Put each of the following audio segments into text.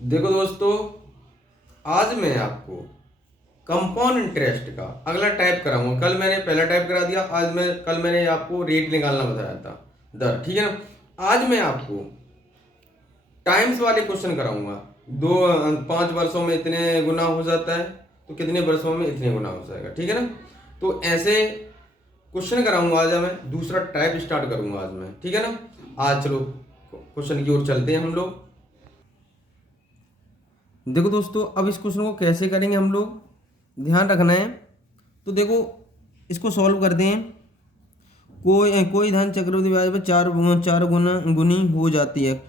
देखो दोस्तों, आज मैं आपको कंपाउंड इंटरेस्ट का अगला टाइप कराऊंगा। कल मैंने पहला टाइप करा दिया, कल मैंने आपको रेट निकालना बताया था, दर, ठीक है ना। आज मैं आपको टाइम्स वाले क्वेश्चन कराऊंगा। 5 वर्षों में इतने गुना हो जाता है, तो कितने वर्षों में इतने गुना हो जाएगा, ठीक है ना। तो ऐसे क्वेश्चन कराऊंगा आज मैं, दूसरा टाइप स्टार्ट करूंगा आज मैं, ठीक है ना। आज चलो क्वेश्चन की ओर चलते हैं हम लोग। देखो दोस्तों, अब इस क्वेश्चन को कैसे करेंगे हम लोग, ध्यान रखना है। तो देखो, इसको सॉल्व करते हैं। कोई कोई धन चक्रवृद्धि ब्याज पर चार गुना गुनी हो जाती है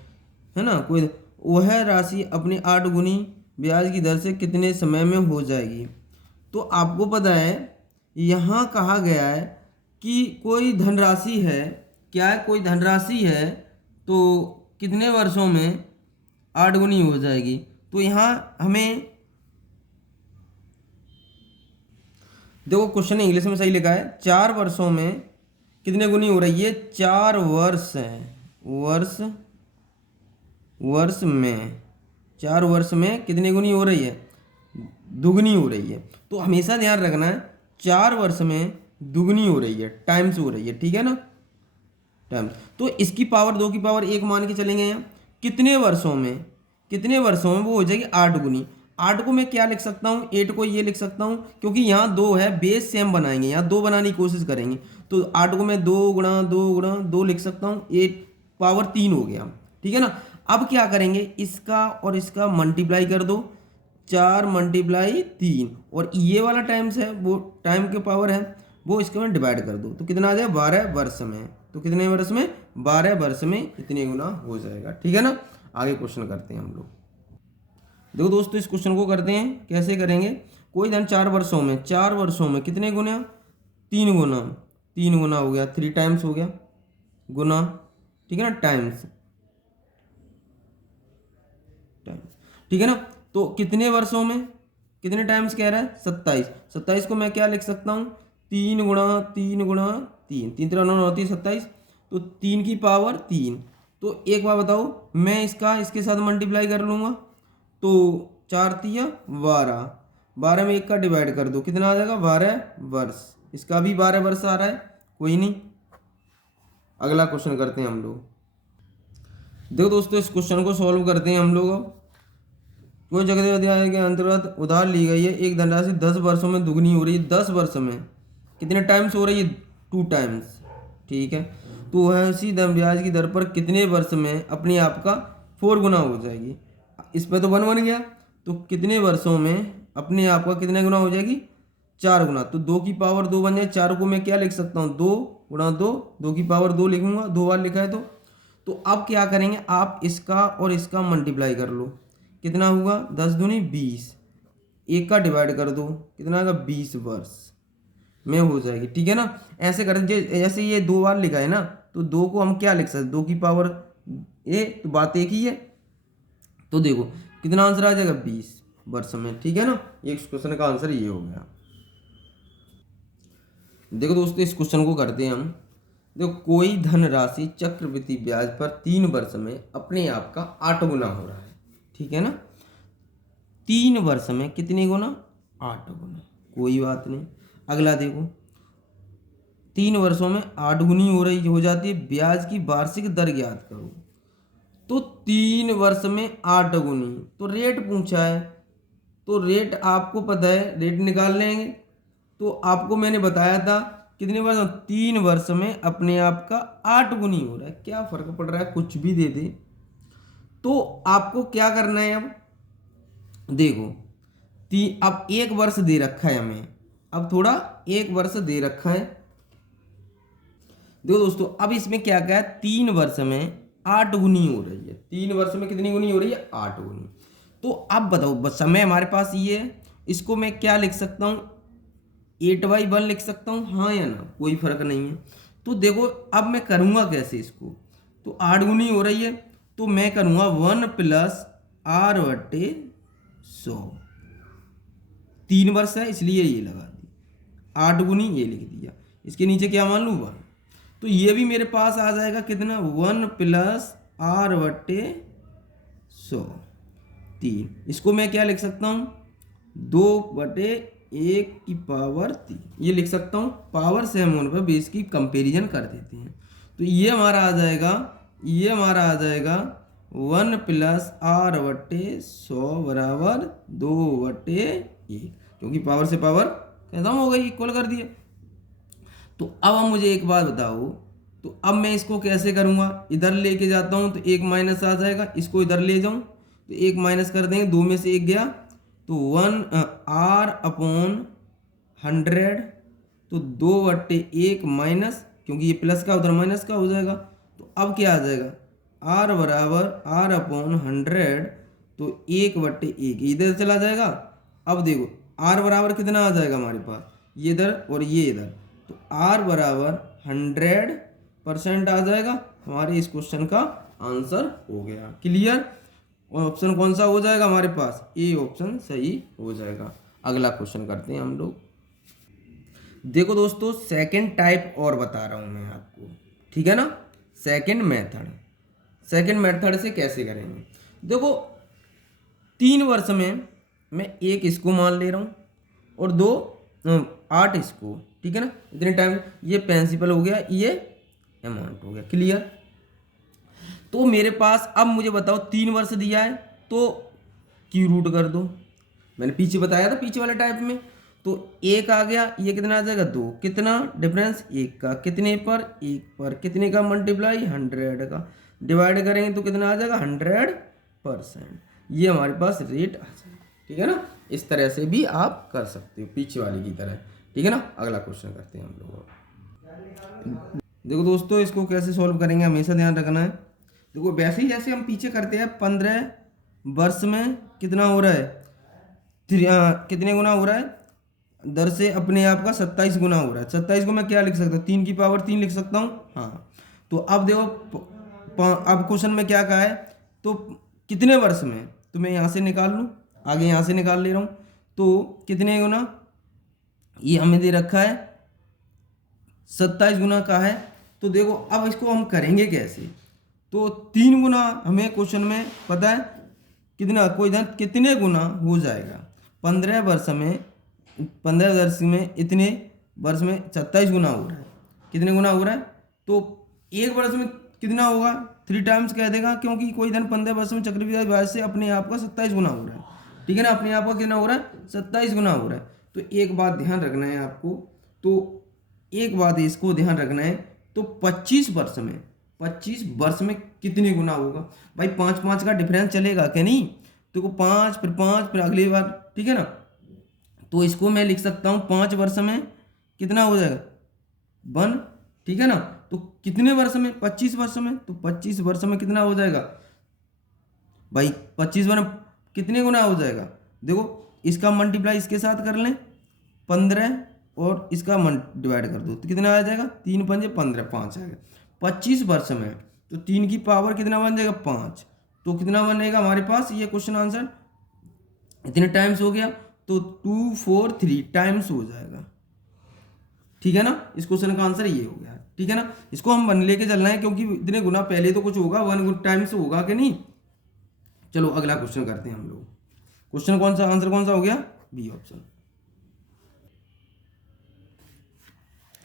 ना। कोई वह राशि अपनी 8 गुनी ब्याज की दर से कितने समय में हो जाएगी। तो आपको पता है, यहाँ कहा गया है कि कोई धनराशि है। क्या है? कोई धनराशि है, तो कितने वर्षों में 8 गुनी हो जाएगी। तो यहाँ हमें देखो, क्वेश्चन इंग्लिश में सही लिखा है, 4 वर्षों में कितने गुनी हो रही है। 4 वर्ष है, वर्ष वर्ष में 4 वर्ष में कितने गुनी हो रही है, दुगनी हो रही है। तो हमेशा ध्यान रखना है, 4 वर्ष में दुगनी हो रही है, टाइम्स हो रही है, ठीक है ना, टाइम्स। तो इसकी पावर 2 की पावर 1 मान के चलेंगे। यहाँ कितने वर्षों में वो हो जाएगी 8 गुनी। 8 को मैं क्या लिख सकता हूँ, 8 को ये लिख सकता हूँ, क्योंकि यहाँ 2 है, बेस सेम बनाएंगे, यहाँ 2 बनाने की कोशिश करेंगे। तो 8 को मैं 2 लिख सकता हूँ, 8 पावर 3 हो गया, ठीक है ना। अब क्या करेंगे, इसका और इसका मल्टीप्लाई कर दो, 4 मल्टीप्लाई 3, और ये वाला टाइम्स है, वो टाइम के पावर है, वो इसके में डिवाइड कर दो, तो कितना आ जाएगा 12 वर्ष में। तो कितने वर्ष में, 12 वर्ष में इतने गुना हो जाएगा, ठीक है ना। आगे क्वेश्चन करते हैं हम लोग। देखो दोस्तों, इस क्वेश्चन को करते हैं, कैसे करेंगे। कोई धन 4 वर्षों में कितने गुना, 3 गुना। 3 गुना हो गया, 3 टाइम्स हो गया, गुना, ठीक है ना, टाइम्स, ठीक है ना। तो कितने वर्षों में कितने टाइम्स कह रहा है, 27। 27 को मैं क्या लिख सकता हूँ, 3 गुणा 3 3 3 9 9 27। तो 3 की पावर 3। तो एक बार बताओ, मैं इसका इसके साथ मल्टीप्लाई कर लूँगा, तो 4 × 3 = 12। 12 में 1 का डिवाइड कर दो, कितना आ जाएगा, 12 वर्ष। इसका भी 12 वर्ष आ रहा है, कोई नहीं। अगला क्वेश्चन करते हैं हम लोग। देखो दोस्तों, इस क्वेश्चन को सॉल्व करते हैं हम लोग। कोई जगह अध्याय के अंतर्गत उधार ली गई है, एक धनराशि 10 वर्षों में दुगनी हो रही है। 10 वर्ष में कितने टाइम्स हो रही है, 2 टाइम्स, ठीक है। तो वह उसी ब्याज की दर पर कितने वर्ष में अपने आप का 4 गुना हो जाएगी। इस पर तो 1 बन गया, तो कितने वर्षों में अपने आप का कितने गुना हो जाएगी, 4 गुना। तो 2 की पावर 2 बन जाए, 4 को मैं क्या लिख सकता हूँ, 2 × 2, 2 की पावर 2 लिखूंगा, 2 बार लिखा है तो अब क्या करेंगे, आप इसका और इसका मल्टीप्लाई कर लो, कितना होगा, 10 दूनी 20। 1 का डिवाइड कर दो, कितना आएगा, 20 वर्ष में हो जाएगी, ठीक है ना। ऐसे करें, जैसे ये 2 बार लिखा है ना, तो 2 को हम क्या लिख सकते, 2 की पावर ए, तो बात एक ही है। तो देखो कितना आंसर आ जाएगा, 20 वर्ष में, ठीक है ना। ये क्वेश्चन का आंसर ये हो गया। देखो दोस्तों, इस क्वेश्चन को करते हैं हम। देखो, कोई धनराशि चक्रवृद्धि ब्याज पर 3 वर्ष में अपने आप का 8 गुना हो रहा है, ठीक है ना। 3 वर्ष में कितने गुना, 8 गुना, कोई बात नहीं। अगला देखो, 3 वर्षों में 8 गुनी हो जाती है, ब्याज की वार्षिक दर ज्ञात करो। तो 3 वर्ष में 8 गुनी, तो रेट पूछा है, तो रेट आपको पता है, रेट निकाल लेंगे। तो आपको मैंने बताया था कितने वर्ष, 3 वर्ष में अपने आप का 8 गुनी हो रहा है। क्या फर्क पड़ रहा है, कुछ भी दे दे। तो आपको क्या करना है, अब देखो, अब 1 वर्ष दे रखा है हमें, अब थोड़ा 1 वर्ष दे रखा है। देखो दोस्तों, अब इसमें क्या क्या है, 3 वर्ष में 8 गुनी हो रही है। 3 वर्ष में कितनी गुनी हो रही है, 8 गुनी। तो अब बताओ, बस समय हमारे पास ये है, इसको मैं क्या लिख सकता हूँ, 8/1 लिख सकता हूँ, हाँ या ना, कोई फर्क नहीं है। तो देखो, अब मैं करूँगा कैसे इसको, तो 8 गुनी हो रही है, तो मैं करूँगा 1 + r/100। 3 वर्ष है इसलिए ये लगा दी, 8 गुनी ये लिख दिया, इसके नीचे क्या मान लूँ, 1। तो ये भी मेरे पास आ जाएगा कितना, 1 + r/100, 3। इसको मैं क्या लिख सकता हूँ, 2/1 ये लिख सकता हूँ। पावर सेम होने पर बेस की कंपेरिजन कर देते हैं। तो ये हमारा आ जाएगा 1 + r/100 बराबर 2/1, क्योंकि पावर से पावर खत्म हो गई, इक्वल कर दिए। तो अब हम मुझे एक बात बताओ, तो अब मैं इसको कैसे करूँगा, इधर लेके जाता हूँ तो 1 माइनस आ जाएगा, इसको इधर ले जाऊँ तो 1 माइनस कर देंगे, 2 में से 1 गया तो 1r/100, तो 2/1 माइनस, क्योंकि ये प्लस का उधर माइनस का हो जाएगा। तो अब क्या आ जाएगा, r बराबर r/100, तो 1/1 इधर चला जाएगा। अब देखो r बराबर कितना आ जाएगा हमारे पास, ये इधर और ये इधर, तो r बराबर 100% आ जाएगा। हमारे इस क्वेश्चन का आंसर हो गया। क्लियर। ऑप्शन कौन सा हो जाएगा हमारे पास, ए ऑप्शन सही हो जाएगा। अगला क्वेश्चन करते हैं हम लोग। देखो दोस्तों, सेकंड टाइप और बता रहा हूं मैं आपको, ठीक है ना। सेकंड मेथड से कैसे करेंगे, देखो 3 वर्ष में मैं 1 इसको मान ले रहा हूँ और 8 इसको, ठीक है ना। इतने टाइम ये प्रिंसिपल हो गया, ये अमाउंट हो गया। क्लियर। तो मेरे पास अब मुझे बताओ 3 वर्ष दिया है तो क्यू रूट कर दो। मैंने पीछे बताया था पीछे वाले टाइप में, तो 1 आ गया, ये कितना आ जाएगा 2, कितना डिफरेंस 1 का, कितने पर 1 पर, कितने का मल्टीप्लाई 100 का, डिवाइड करेंगे तो कितना आ जाएगा 100%। ये हमारे पास रेट आ जाएगा, ठीक है ना। इस तरह से भी आप कर सकते हो पीछे वाले की तरह, ठीक है ना। अगला क्वेश्चन करते हैं हम लोग। देखो दोस्तों, इसको कैसे सॉल्व करेंगे हमेशा ध्यान रखना है। देखो वैसे ही जैसे हम पीछे करते हैं, 15 वर्ष में कितना हो रहा है, कितने गुना हो रहा है, दर से अपने आप का 27 गुना हो रहा है। 27 को मैं क्या लिख सकता हूँ, 3 की पावर 3 लिख सकता हूँ। हाँ, तो अब देखो अब क्वेश्चन में क्या कहा है, तो कितने वर्ष में, तो मैं यहाँ से निकाल लूँ, आगे यहाँ से निकाल ले रहा हूँ। तो कितने गुना, ये हमें दे रखा है 27 गुना का है। तो देखो अब इसको हम करेंगे कैसे, तो 3 गुना हमें क्वेश्चन में पता है कितना, कोई इधर कितने गुना हो जाएगा, 15 वर्ष में इतने वर्ष में 27 गुना हो रहा है, कितने गुना हो रहा है, तो 1 वर्ष में कितना होगा, 3 टाइम्स कह देगा, क्योंकि कोई इधर 15 वर्ष में चक्रवृद्धि ब्याज से अपने आप का 27 गुना हो रहा है, ठीक है ना। अपने आप का कितना हो रहा है, 27 गुना हो रहा है। तो एक बात ध्यान रखना है आपको, तो एक बात इसको ध्यान रखना है, तो 25 वर्ष में कितने गुना होगा भाई, 5 का डिफरेंस चलेगा क्या, नहीं। तो 5 फिर 5 फिर अगली बार, ठीक है ना। तो इसको मैं लिख सकता हूँ 5 वर्ष में कितना हो जाएगा 1, ठीक है ना। तो कितने वर्ष में, 25 वर्ष में, तो 25 वर्ष में कितना हो जाएगा भाई, 25 वर्ष कितने गुना हो जाएगा। देखो इसका मल्टीप्लाई इसके साथ कर लें 15 और इसका डिवाइड कर दो, तो कितना आ जाएगा 3 पंजे 15, 5 आ गया। 25 वर्ष में तो 3 की पावर कितना बन जाएगा 5, तो कितना बनेगा हमारे पास, ये क्वेश्चन आंसर इतने टाइम्स हो गया, तो 2 4 3 टाइम्स हो जाएगा, ठीक है ना। इस क्वेश्चन का आंसर ये हो गया, ठीक है ना। इसको हम 1 लेके चलना है, क्योंकि इतने गुना पहले तो कुछ होगा, 1 टाइम्स होगा कि नहीं। चलो अगला क्वेश्चन करते हैं हम लोग। क्वेश्चन कौन सा, आंसर कौन सा हो गया, बी ऑप्शन।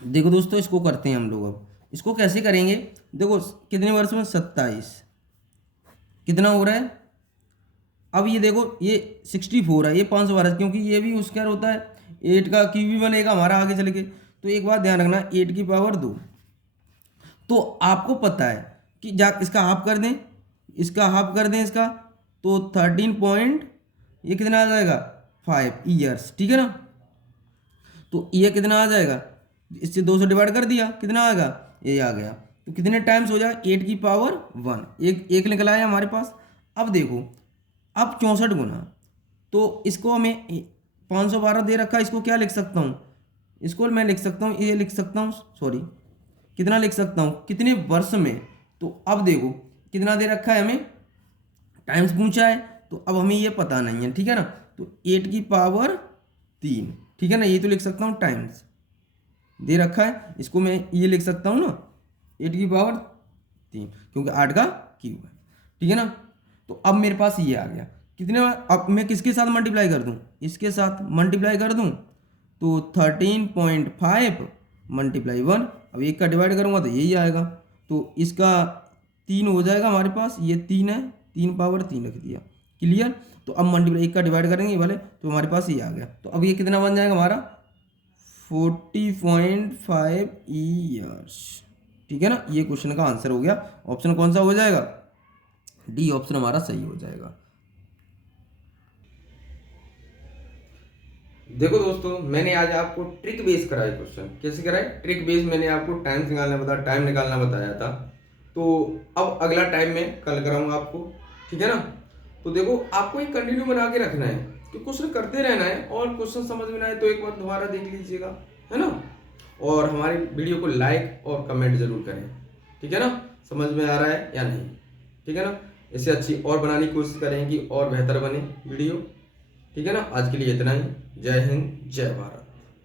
देखो दोस्तों, इसको करते हैं हम लोग। अब इसको कैसे करेंगे, देखो कितने वर्ष में 27 कितना हो रहा है, अब ये देखो ये 64 है, ये 512, क्योंकि ये भी उसका होता है 8 का क्यूब भी बनेगा हमारा आगे चल के। तो एक बात ध्यान रखना, 8 की पावर 2, तो आपको पता है कि इसका हाफ कर दें, इसका तो 13 पॉइंट ये कितना आ जाएगा 5 ईयर्स, ठीक है ना। तो ये कितना आ जाएगा, इससे 2 से डिवाइड कर दिया, कितना आएगा, ये आ गया। तो कितने टाइम्स हो जाएगा, 8 की पावर 1, एक निकला है हमारे पास। अब देखो, अब 64 गुना, तो इसको हमें 512 दे रखा है, इसको क्या लिख सकता हूँ, इसको मैं लिख सकता हूँ, ये लिख सकता हूँ, सॉरी कितना लिख सकता हूँ, कितने वर्ष में। तो अब देखो कितना दे रखा है हमें, टाइम्स पूछा है, तो अब हमें ये पता नहीं है, ठीक है ना। तो 8 की पावर 3, ठीक है ना, ये तो लिख सकता हूँ, टाइम्स दे रखा है, इसको मैं ये लिख सकता हूँ ना 8 की पावर 3, क्योंकि 8 का क्यूब है, ठीक है ना। तो अब मेरे पास ये आ गया, कितने, अब मैं किसके साथ मल्टीप्लाई कर दूं, इसके साथ मल्टीप्लाई कर दूं, तो 13.5 मल्टीप्लाई 1, अब एक का डिवाइड करूंगा तो यही आएगा, तो इसका 3 हो जाएगा हमारे पास, ये 3 है, 3 पावर 3 रख दिया, क्लियर। तो अब मल्टीप्लाई एक का डिवाइड करेंगे वाले, तो हमारे पास ये आ गया। तो अब ये कितना बन जाएगा हमारा 40.5 ईयर्स, ठीक है ना। ये क्वेश्चन का आंसर हो गया। ऑप्शन कौन सा हो जाएगा, डी ऑप्शन हमारा सही हो जाएगा। देखो दोस्तों, मैंने आज आपको ट्रिक बेस कराया क्वेश्चन, कैसे कराए, ट्रिक बेस मैंने आपको टाइम निकालना बताया था। तो अब अगला टाइम में कल कराऊंगा आपको, ठीक है ना। तो देखो आपको एक कंटिन्यू बना के रखना है कि क्वेश्चन करते रहना है, और क्वेश्चन समझ में ना आए तो एक बार दोबारा देख लीजिएगा, है ना। और हमारी वीडियो को लाइक और कमेंट जरूर करें, ठीक है ना, समझ में आ रहा है या नहीं, ठीक है ना। इससे अच्छी और बनाने की कोशिश करें कि और बेहतर बने वीडियो, ठीक है ना। आज के लिए इतना ही। जय हिंद, जय भारत।